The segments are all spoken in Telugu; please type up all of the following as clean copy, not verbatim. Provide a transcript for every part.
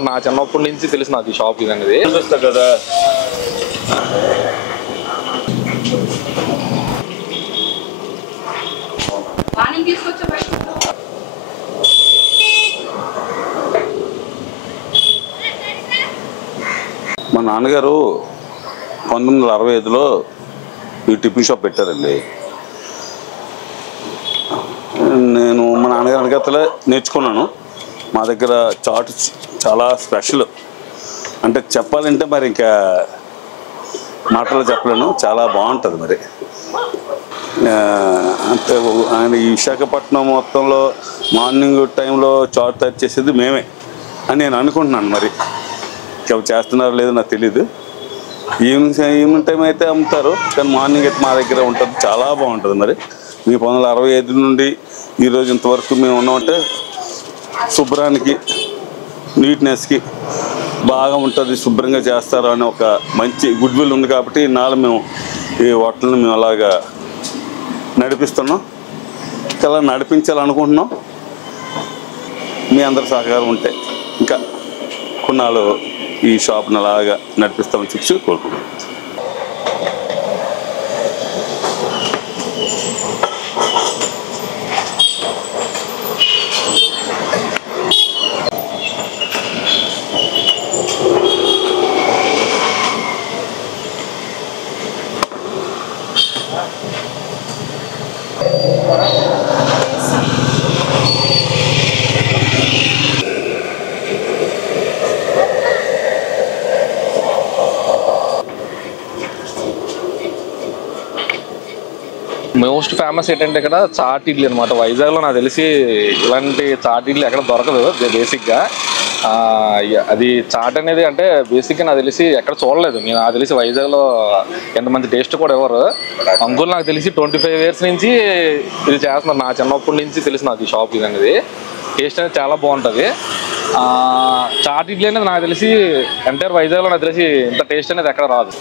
నా చిన్నప్పటి నుంచి తెలుసు నాకు ఈ షాప్ ఇది అనేది కదా. మా నాన్నగారు 1965లో ఈ టిఫిన్ షాప్ పెట్టారండి. నేను మా నాన్నగారి వెనకాతలే నేర్చుకున్నాను. మా దగ్గర చాట్ చాలా స్పెషల్, అంటే చెప్పాలంటే మరి ఇంకా మాటలు చెప్పలేను, చాలా బాగుంటుంది. మరి అంటే ఆయన ఈ విశాఖపట్నం మొత్తంలో మార్నింగ్ టైంలో చాట్ తయారు చేసేది మేమే అని నేను అనుకుంటున్నాను. మరి ఇంకా చేస్తున్నారో లేదో నాకు తెలీదు. ఈవినింగ్ టైం అయితే అమ్ముతారు, కానీ మార్నింగ్ అయితే మా దగ్గర ఉంటుంది, చాలా బాగుంటుంది. మరి మీ 1965 నుండి ఈరోజు ఇంతవరకు మేము ఉన్నామంటే శుభ్రానికి, నీట్నెస్కి బాగా ఉంటుంది, శుభ్రంగా చేస్తారు అని ఒక మంచి గుడ్ విల్ ఉంది. కాబట్టి ఇన్నాళ్ళు మేము ఈ హోటల్ని మేము అలాగా నడిపిస్తున్నాం, అలా నడిపించాలనుకుంటున్నాం. మీ అందరి సహకారం ఉంటే ఇంకా కొన్నాళ్ళు ఈ షాప్ని అలాగా నడిపిస్తామని చెప్పి కోరుకుంటున్నాం. మోస్ట్ ఫేమస్ ఏంటంటే ఇక్కడ చాట్ ఇడ్లీ అనమాట. వైజాగ్లో నాకు తెలిసి ఇలాంటి చాట్ ఇడ్లీ ఎక్కడ దొరకదు బేసిక్గా. అది చాట్ అనేది అంటే బేసిక్గా నాకు తెలిసి ఎక్కడ చూడలేదు నేను. నాకు తెలిసి వైజాగ్లో ఎంతమంది టేస్ట్ కూడా ఎవరు అంకుల్ నాకు తెలిసి 25 years నుంచి ఇది చేస్తున్నారు. నా చిన్నప్పటి నుంచి తెలిసి నాకు ఈ షాప్ ఇది అనేది. టేస్ట్ అనేది చాలా బాగుంటుంది. చాట్ ఇడ్లీ అనేది నాకు తెలిసి ఎంటైర్ వైజాగ్లో నాకు తెలిసి ఇంత టేస్ట్ అనేది ఎక్కడ రాదు.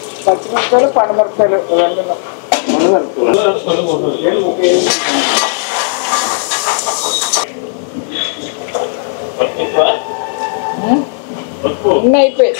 అయిపోయి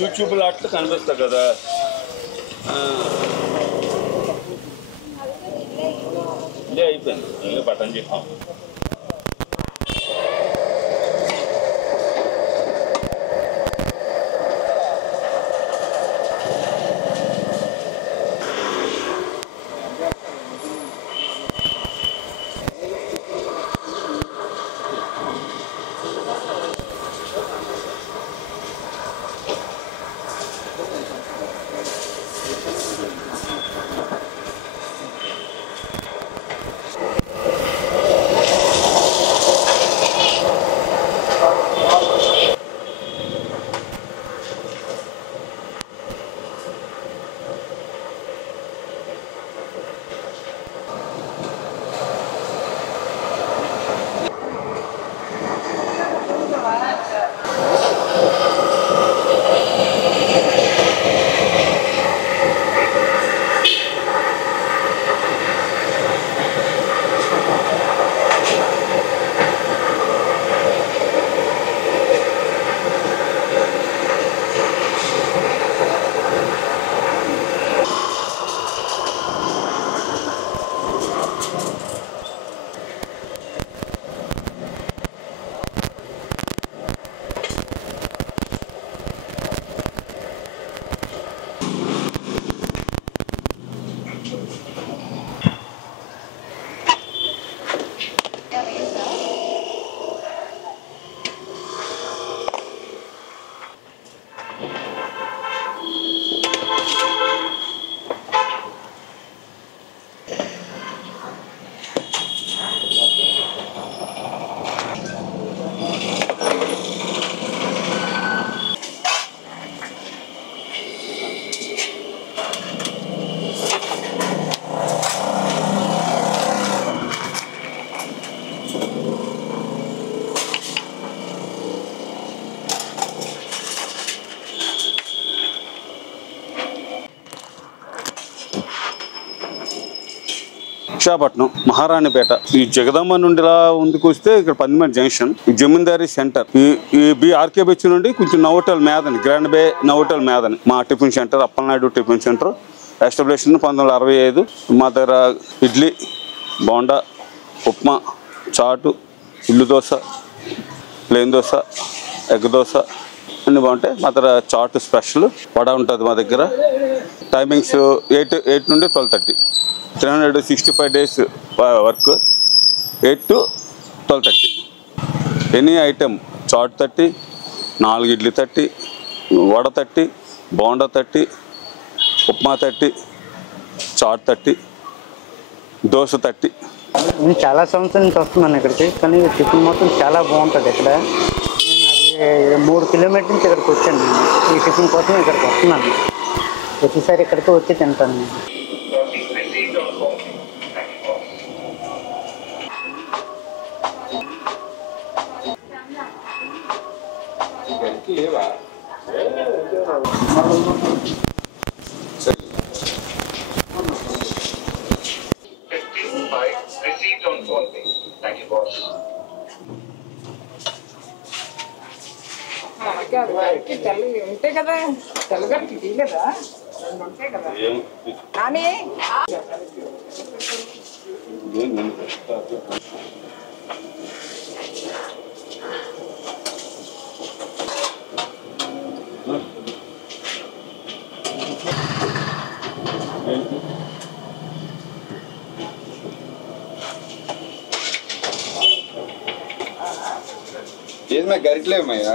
యూట్యూబ్లో అట్లా కనిపిస్తా కదా. ఇదే అయిపోయింది, ఇంకా బటన్ చెప్పాం. విశాఖపట్నం మహారాణిపేట. ఈ జగదమ్మ నుండి ఇలా ముందుకు వస్తే ఇక్కడ పందిమేట జంక్షన్, ఈ జమీందారీ సెంటర్, ఈ ఆర్కే బీచ్ నుండి కొంచెం నవోటల్ మేదని, గ్రాండ్ బే నవోటల్ మేదని మా tiffin centre, Appalanaidu tiffin centre ఎస్టాబ్లిషన్ 1965. మా దగ్గర ఇడ్లీ, బోండా, ఉప్మా, చాటు, ఉల్లి దోశ, ప్లేన్ దోశ, ఎగ్ దోశ అన్నీ బాగుంటాయి. మా దగ్గర చాటు స్పెషల్, వడ ఉంటుంది మా దగ్గర. టైమింగ్స్ 8 నుండి 12:30, 365 days work, 8 to 12:30. Any item chat 30, 4 idli 30, vada 30, bonda 30, upma 30, chat 30, dosa 30. నేను చాలా సంవత్సరాల నుంచి వస్తున్నాను ఇక్కడికి, కానీ టిఫిన్ మొత్తం చాలా బాగుంటుంది ఇక్కడ. నేను అది 3 కిలోమీటర్ నుంచి ఇక్కడికి వచ్చాను. నేను ఈ టిఫిన్ కోసం ఇక్కడికి వస్తున్నాను. ప్రతిసారి ఇక్కడికి వచ్చి తింటాను నేను. ఉంటాయి కదా, తెల్లగడ్డకి తీయలేదా? 2 ఉంటాయి కదా కానీ मैं गरीटले मैया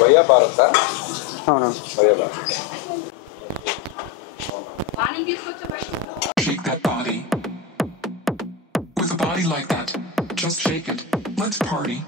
भैया भारत అవునా? भैया Bharat Shake that body. With a body like that, just shake it. Let's party.